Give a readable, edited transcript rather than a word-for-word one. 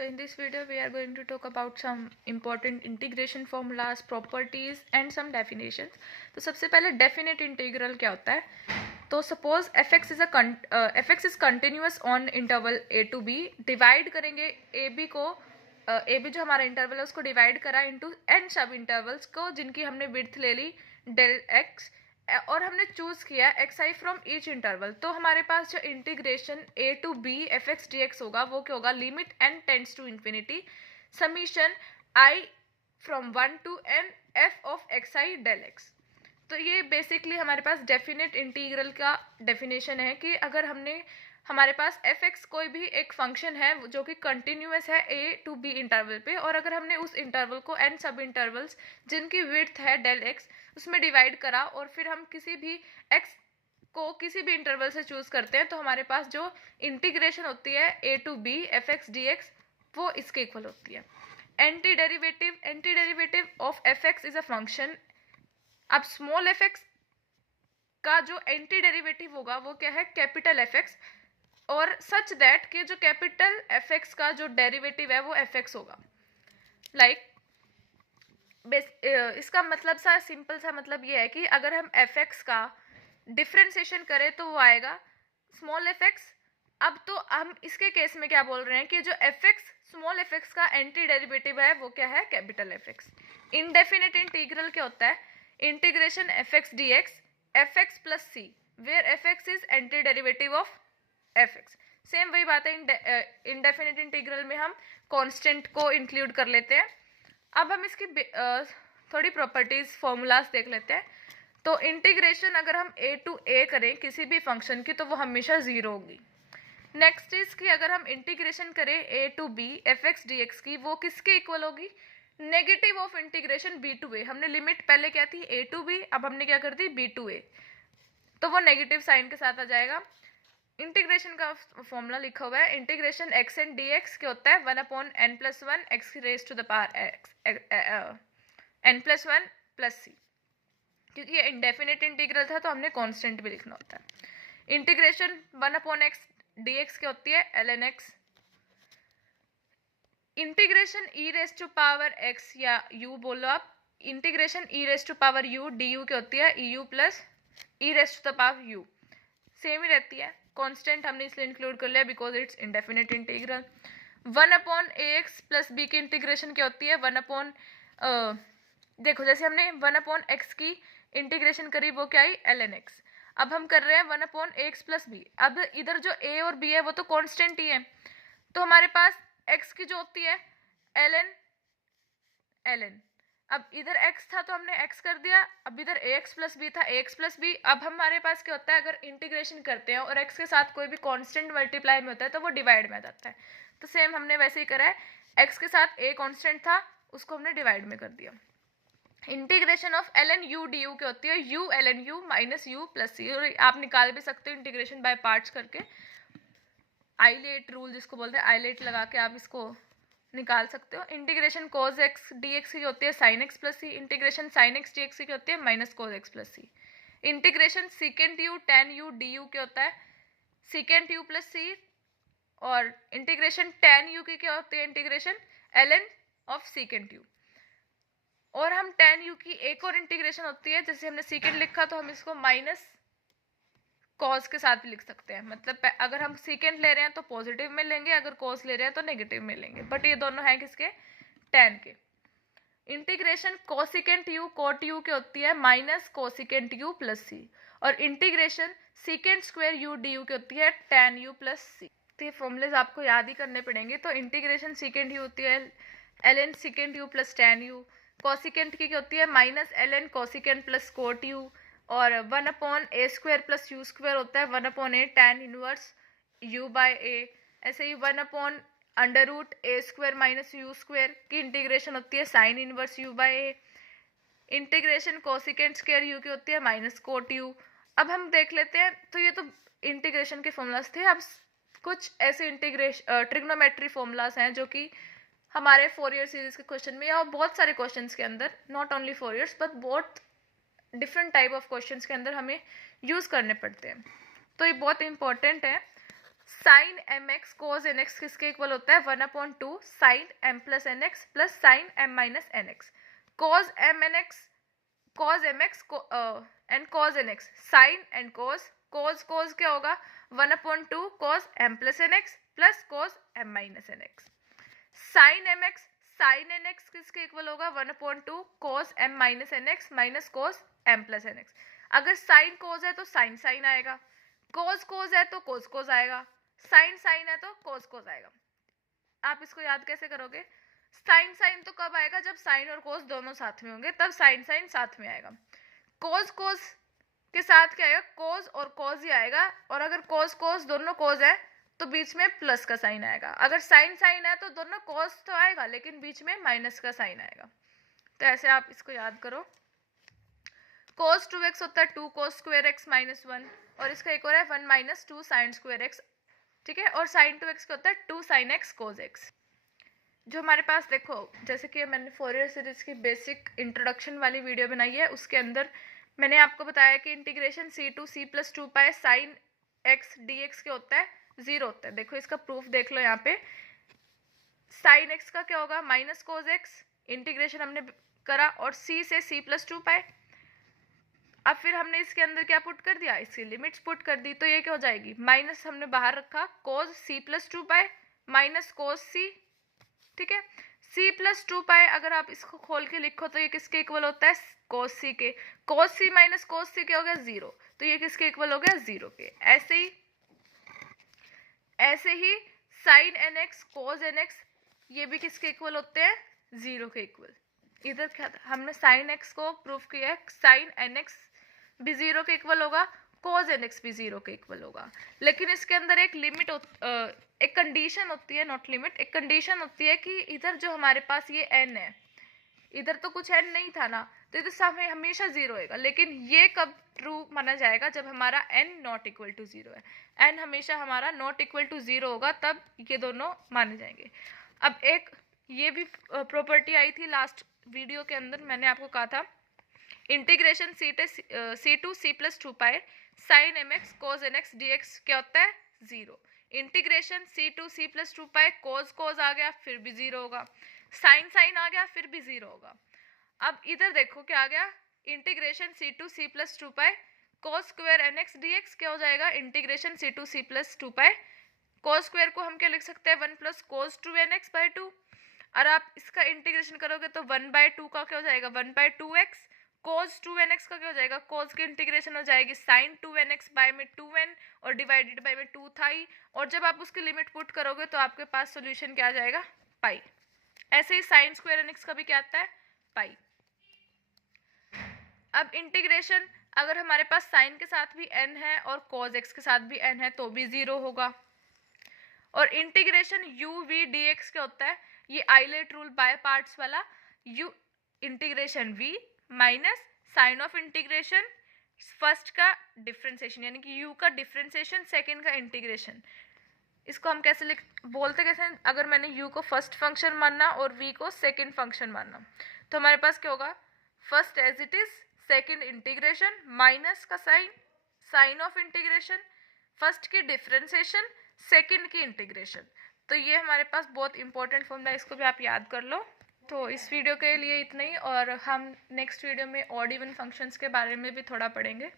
So in this video we are going to talk about some important integration formulas, properties and some definitions. तो सबसे पहले definite integral क्या होता है? तो suppose fx is continuous on interval a to b. Divide करेंगे ab को ab जो हमारा इंटरवल है उसको डिवाइड करा इंटू n सब इंटरवल्स को जिनकी हमने विड्थ ले ली डेल x और हमने चूज किया x i from each interval. तो हमारे पास जो integration a to b f x D x होगा वो क्या होगा? Limit n tends to infinity summation i from 1 to n f of x i del x. तो ये बेसिकली हमारे पास डेफिनेट इंटीग्रल का डेफिनेशन है कि अगर हमारे पास एफ एक्स कोई भी एक फंक्शन है जो कि कंटिन्यूस है ए टू बी इंटरवल पे, और अगर हमने उस इंटरवल को एन सब इंटरवल्स जिनकी विड्थ है डेल एक्स उसमें डिवाइड करा और फिर हम किसी भी एक्स को किसी भी इंटरवल से चूज करते हैं तो हमारे पास जो इंटीग्रेशन होती है A to B F x D X वो इसके इक्वल होती है. Anti derivative of F x is a function. अब स्मॉल एफ एक्स का जो एंटी डेरिवेटिव होगा वो क्या है? कैपिटल एफ एक्स, और सच दैट कि जो कैपिटल एफ एक्स का जो डेरिवेटिव है वो एफ एक्स होगा. लाइक इसका मतलब सा सिंपल सा मतलब ये है कि अगर हम एफ एक्स का डिफ्रेंसिएशन करें तो वो आएगा स्मॉल एफ एक्स. अब तो हम इसके केस में क्या बोल रहे हैं कि जो f x small F x का एंटी डेरिवेटिव है वो क्या है? Capital f x. Indefinite integral क्या होता है? Integration f x D x f x plus c where f x is anti derivative of F x. Same वही बात है, इनडेफिनिट इंटीग्रल में हम कांस्टेंट को इंक्लूड कर लेते हैं. अब हम इसकी थोड़ी प्रॉपर्टीज फॉर्मूलाज देख लेते हैं. तो इंटीग्रेशन अगर हम ए टू ए करें किसी भी फंक्शन की तो वो हमेशा जीरो होगी. नेक्स्ट इज कि अगर हम इंटीग्रेशन करें A to B F x D X की वो किसके इक्वल होगी? Negative of integration B to A. हमने लिमिट पहले क्या थी? ए टू बी, अब हमने क्या कर दी? बी टू ए. तो वो नेगेटिव साइन के साथ आ जाएगा. इंटीग्रेशन का फॉर्मूला लिखा हुआ है integration X and D X क्या होता है? 1/n+1 X raise to the power n+1 plus C. क्योंकि ये इंडेफिनिट इंटीग्रल था तो हमने कांस्टेंट भी लिखना होता है. इंटीग्रेशन 1/x dx क्या होती है? ln x. Integration e raise to power x या u बोलो आप. Integration e raise to power u du क्या होती है? eu plus e raise to the power u. Same ही रहती है. कांस्टेंट हमने इसलिए इंक्लूड कर लिया because it's indefinite integral. 1/ax plus b की इंटीग्रेशन क्या होती है? देखो जैसे हमने 1/x की इंटीग्रेशन करी वो क्या आई? ln x. अब हम कर रहे हैं 1/ax प्लस b. अब इधर जो a और b है वो तो कांस्टेंट ही है तो हमारे पास x की जो होती है ln. अब इधर x था तो हमने x कर दिया. अब इधर ax प्लस b था, ax प्लस b. अब हमारे पास क्या होता है? अगर इंटीग्रेशन करते हैं और x के साथ कोई भी कांस्टेंट मल्टीप्लाई में होता है तो वो डिवाइड में आ जाता है. तो सेम हमने वैसे ही करा है. x के साथ a कांस्टेंट था उसको हमने डिवाइड में कर दिया. Integration of ln u du क्या होती है? u ln u minus u plus C. और आप निकाल भी सकते हो इंटीग्रेशन बाय पार्ट्स करके. आइलेट रूल जिसको बोलते हैं, आइलेट लगा के आप इसको निकाल सकते हो. इंटीग्रेशन cos x dx की होती है sin x plus C. Integration sin x dx की होती है minus cos x plus C. Integration secant u tan u du क्या होता है? secant u plus C. और इंटीग्रेशन tan u की क्या होती है? Integration ln of secant u. और हम tan u की एक और इंटीग्रेशन होती है, जैसे हमने secant लिखा तो हम इसको माइनस cos के साथ भी लिख सकते हैं. मतलब अगर हम secant ले रहे हैं तो पॉजिटिव में लेंगे, अगर cos ले रहे हैं तो नेगेटिव में लेंगे. बट ये दोनों हैं किसके? tan के. Integration cosecant u cot u की होती है minus cosecant u plus C. और integration secant square u du की होती है tan u प्लस सी. तो ये फॉर्मूलेज आपको याद ही करने पड़ेंगे. तो इंटीग्रेशन secant u होती है ln secant u plus tan u. cosecant की होती है minus ln cosecant plus cot u. और 1/a square plus u square होता है 1/a tan inverse u by a. ऐसे ही 1/√a square minus u square की इंटीग्रेशन होती है sine inverse u by a. Integration cosecant square u की होती है माइनस कोट u. अब हम देख लेते हैं. तो ये तो इंटीग्रेशन के फॉर्मूलाज थे. अब कुछ ऐसे इंटीग्रेशन ट्रिग्नोमेट्री फॉर्मूलाज हैं जो कि हमारे 4 ईयर सीरीज के क्वेश्चन में या बहुत सारे क्वेश्चंस के अंदर, नॉट ओनली 4 ईयर्स बट बहुत डिफरेंट टाइप ऑफ क्वेश्चंस के अंदर हमें यूज़ करने पड़ते हैं. तो ये बहुत इंपॉर्टेंट है. Sine M x cos n x किसके इक्वल होता है 1/2 sine m plus n x plus sine m minus n x. Cos m n x cos m x and cos n x sine and cos cos क्या होगा 1/2 cos m plus n x plus cos m minus n x. Sine M x sine n x किसके equal होगा 1/2 cos m minus n x minus cos m plus n x. अगर sine cos है तो sine sine आएगा, cos cos है तो cos cos आएगा, sine sine है तो कॉज कॉज आएगा। आप इसको याद कैसे करोगे? साइन साइन तो कब आएगा जब साइन और कोस दोनों साथ में होंगे, तब साइन साइन साथ में आएगा। कोस कोस के साथ क्या आएगा? कोस और कोस ही आएगा, और अगर कोस कोस दोनों कोस है तो बीच में प्लस का साइन आएगा। अगर साइन साइन है तो दोनों कोस तो आएगा लेकिन बीच में माइनस का साइन आएगा। तो ऐसे आप इसको याद करो। कोस 2x होता है 2 कोस स्क्वायर एक्स माइनस 1, और इसका एक और है 1 माइनस 2 साइन स्क्वायर एक्स, ठीक है। और साइन 2x क्या होता है 2 साइन एक्स कोस एक्स। जो हमारे पास देखो, जैसे कि मैंने फोरियर सीरीज की बेसिक इंट्रोडक्शन वाली वीडियो बनाई है, उसके अंदर मैंने आपको बताया कि integration c+2 pi sine x D X क्या होता है 0 होता है। देखो इसका प्रूफ देख लो यहाँ पे। साइन एक्स का क्या होगा माइनस कोस एक्स, इंटीग्रेशन हमने करा, और c से c+2 पाई। अब फिर हमने इसके अंदर क्या पुट कर दिया, इसकी लिमिट्स पुट कर दी, तो ये क्या हो जाएगी माइनस हमने बाहर रखा कोस c+2 pi minus cos c, ठीक है। c+2 पाई अगर आप इसको खोल के लिखो तो ये किसके इक्वल होता है कोस c के। कोस c माइनस कोस c क्या हो गया 0, तो ये किसके इक्वल हो गया 0 के। ऐसे ही sign n x cos N x ये भी किसके इक्वल होते हैं 0 के इक्वल। इधर क्या था, हमने साइन एक्स को प्रूफ किया है, साइन एन एक्स भी 0 के इक्वल होगा, कोस एन एक्स भी 0 के इक्वल होगा। लेकिन इसके अंदर एक लिमिट एक कंडीशन होती है, नॉट लिमिट, एक कंडीशन होती है कि इधर जो हमारे पास ये n है, इधर तो कुछ n नहीं था ना, तो इधर सामने हमेशा 0 होएगा। लेकिन ये कब ट्रू माना जाएगा जब हमारा n नॉट इक्वल टू 0 है। n हमेशा हमारा नॉट इक्वल टू 0 होगा, तब ये दोनों माने जाएंगे। अब एक ये भी प्रॉपर्टी आई थी लास्ट वीडियो के अंदर, मैंने आपको कहा था integration c+2 pi sine M X cos N X D X क्या होता है 0। इंटीग्रेशन c+2 पाई कोस कोस आ गया फिर भी 0 होगा, साइन साइन आ गया फिर भी 0 होगा। अब इधर देखो क्या आ गया, integration c+2 pi cos square N X D X क्या हो जाएगा integration c+2 pi cos square को हम क्या लिख सकते हैं 1 प्लस कोस 2nx/2, और आप इसका इंटीग्रेशन करोगे तो 1/2 का क्या हो जाएगा 1/2x, cos 2nx का क्या हो जाएगा cos की इंटीग्रेशन हो जाएगी sin 2nx बाय में 2n और डिवाइडेड बाय में 2 था ही, और जब आप उसकी लिमिट पुट करोगे तो आपके पास सॉल्यूशन क्या आ जाएगा पाई। ऐसे ही sin स्क्वायर nx का भी क्या आता है पाई। अब इंटीग्रेशन अगर हमारे पास sin के साथ भी n है और cos x के साथ भी n है तो भी 0 होगा। और इंटीग्रेशन u v dx क्या होता है, ये आइलेट रूल बाय पार्ट्स वाला, u integration v minus sign of integration first का डिफरेंशिएशन, यानी कि u का डिफरेंशिएशन सेकंड का इंटीग्रेशन। इसको हम कैसे बोलते कैसे, अगर मैंने u को फर्स्ट फंक्शन मानना और v को सेकंड फंक्शन मानना, तो हमारे पास क्या होगा first as it is, second integration minus का साइन ऑफ इंटीग्रेशन, फर्स्ट की डिफरेंशिएशन सेकंड की इंटीग्रेशन। तो ये हमारे पास बहुत इंपॉर्टेंट फॉर्मूला, इसको भी आप याद कर लो। तो इस वीडियो के लिए इतना ही, और हम नेक्स्ट वीडियो में ऑड इवन फंक्शंस के बारे में भी थोड़ा पढ़ेंगे।